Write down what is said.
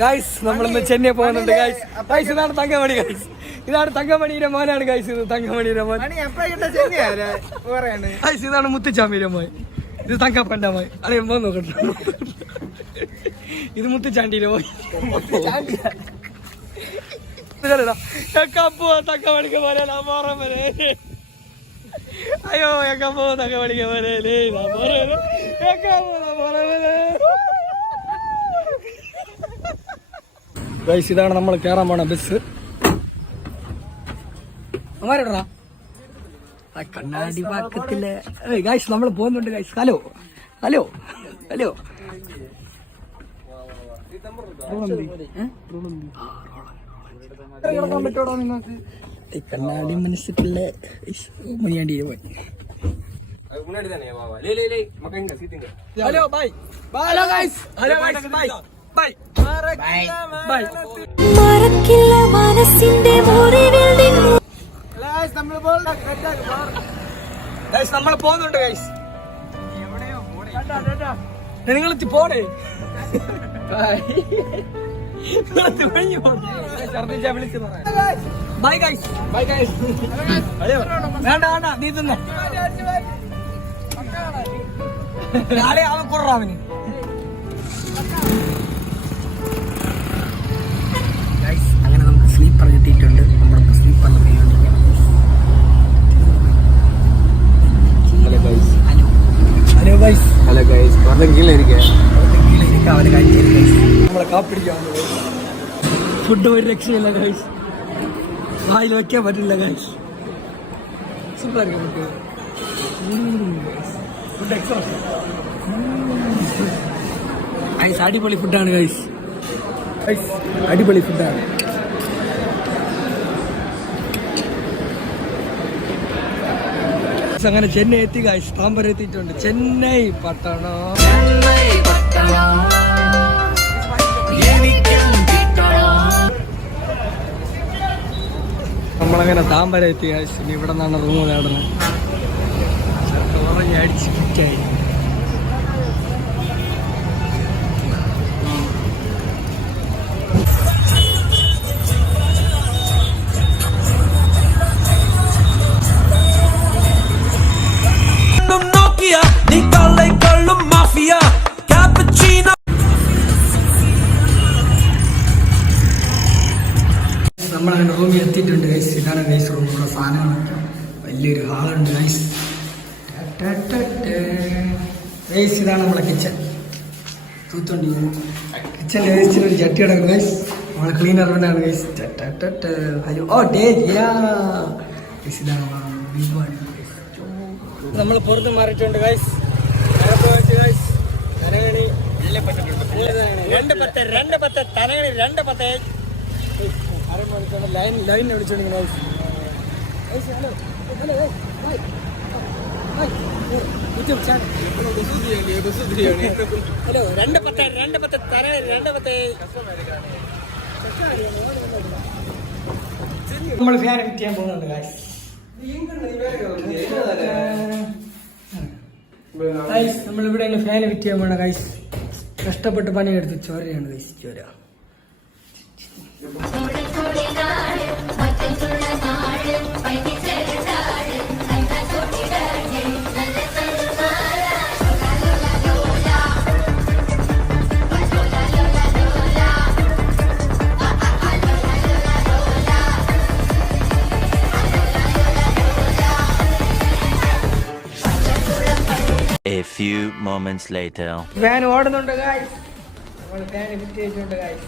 Guys നമ്മളിന്ന് ചെന്നൈ പോകുന്നുണ്ട് guys. Guys ഇതാണ് തങ്കമണി. ഗൈസ് ഇതാണ് തങ്കമണിയുടെ മോനാണ്. ഗൈസ് ഇത് തങ്കമണിയുടെ മോൻ. ഗൈസ് ഇതാണ് മുത്തുച്ചാമിയുടെ മോൻ. ഇത് തങ്കപ്പന്റെ മോൻ. അതെ മോൻ നോക്കട്ടെ. ഇത് മുത്തുച്ചാണ്ടിയിലെ മോൻ. തങ്കമണിക്ക് പോലെ അയ്യോ എക്കപ്പോ തങ്കമണിക്ക് പോലെ ഗൈസ് ഇതാണ് നമ്മൾ കയറാൻ പോണ ബസ്. അമാരടാ കണ്ണാടി പാക്കത്തില് ഗൈസ് നമ്മൾ പോകുന്നുണ്ട് ഗൈസ്. ഹലോ ഹലോ ഹലോ കണ്ണാടി മനസ്സിലുള്ള മണിയാണ്ടി പോയി. Hello bye hello guys. Hello guys bye bye bye. മറക്കില്ല മനസ്സിന്റെ മുറിവിൽ നിന്നു ഗൈസ് നമ്മൾ പോകുന്നുണ്ട് ഗൈസ്. നിങ്ങൾ പോണേ ബൈ ഗൈസ് ബൈ ഗൈസ്. വേണ്ട വേണ്ട നീ തിന്നെ നാളെ അവൻ കുററാ അവന്. അങ്ങനെ നമുക്ക് സ്ലീപ്പർ കിട്ടിയിട്ടുണ്ട്. നമ്മളിപ്പോ സ്ലീപ്പറിൽ പോയിക്കൊണ്ടിരിക്കുകയാണ്. Hello guys hello guys. കീഴിലിരിക്കാം അവരെ കാര്യം ഗൈസ്. നമ്മളെ കാപ്പിടിക്കാൻ ഫുഡ് ഒരു രക്ഷയില്ല ഗൈസ്. വായിൽ വയ്ക്കാൻ പറ്റില്ല ഗൈസ്. സൂപ്പറായിരിക്കും നമുക്ക് ഫുഡ് എക്സ്ട്രാ ഗൈസ്. അടിപൊളി ഫുഡാണ് ഗൈസ്. അടിപൊളി ഫുഡാണ്. അങ്ങനെ ചെന്നൈ എത്തി ഗൈസ്. താമ്പരം എത്തിയിട്ടുണ്ട്. ചെന്നൈ പട്ടണം. നമ്മളങ്ങനെ താമ്പരം എത്തി ഗൈസ്. ഇനി ഇവിടെ നിന്നാണ് റൂം നേടുന്നത്. ഉറങ്ങി അടിച്ച് ഫിറ്റായി. നമ്മളങ്ങനെ റൂമിൽ എത്തിയിട്ടുണ്ട് ഗൈസ്. ഇതാണ് ഗൈസ് റൂമിലുള്ള സാധനങ്ങളൊക്കെ. വലിയൊരു ഹാളുണ്ട് ഗൈസ്. ഗൈസ് ഇതാണ് നമ്മളെ കിച്ചൺ. തൂത്തോണ്ടി കിച്ചൻ്റെ വേസ്റ്റിൽ ഒരു ചട്ടി കിടക്കും ഗൈസ്. നമ്മളെ ക്ലീനർ വേണ്ടാണ് guys. Hello oh day guys. ഇതാണ് നമ്മൾ പുറത്ത് മാറിയിട്ടുണ്ട് ഗൈസ്. ലൈൻ വിളിച്ചോണ്ടിരിക്കുന്നു യൂട്യൂബ് ചാനൽ. ഹലോ 210 നമ്മൾ ഫാൻ ഫിറ്റ് ചെയ്യാൻ പോകുന്നുണ്ട് ഗൈസ്. നമ്മളിവിടെ ഫാൻ ഫിറ്റ് ചെയ്യാൻ പോണ ഗൈസ്. കഷ്ടപ്പെട്ട് പണിയെടുത്ത് ചോരയാണ് ഗൈസ്. ചോര A few moments later. Fan ഓടുന്നുണ്ട് ഗൈസ്. നമ്മൾ ഫാൻ ഫിറ്റ് ചെയ്തിട്ടുണ്ട് ഗൈസ്.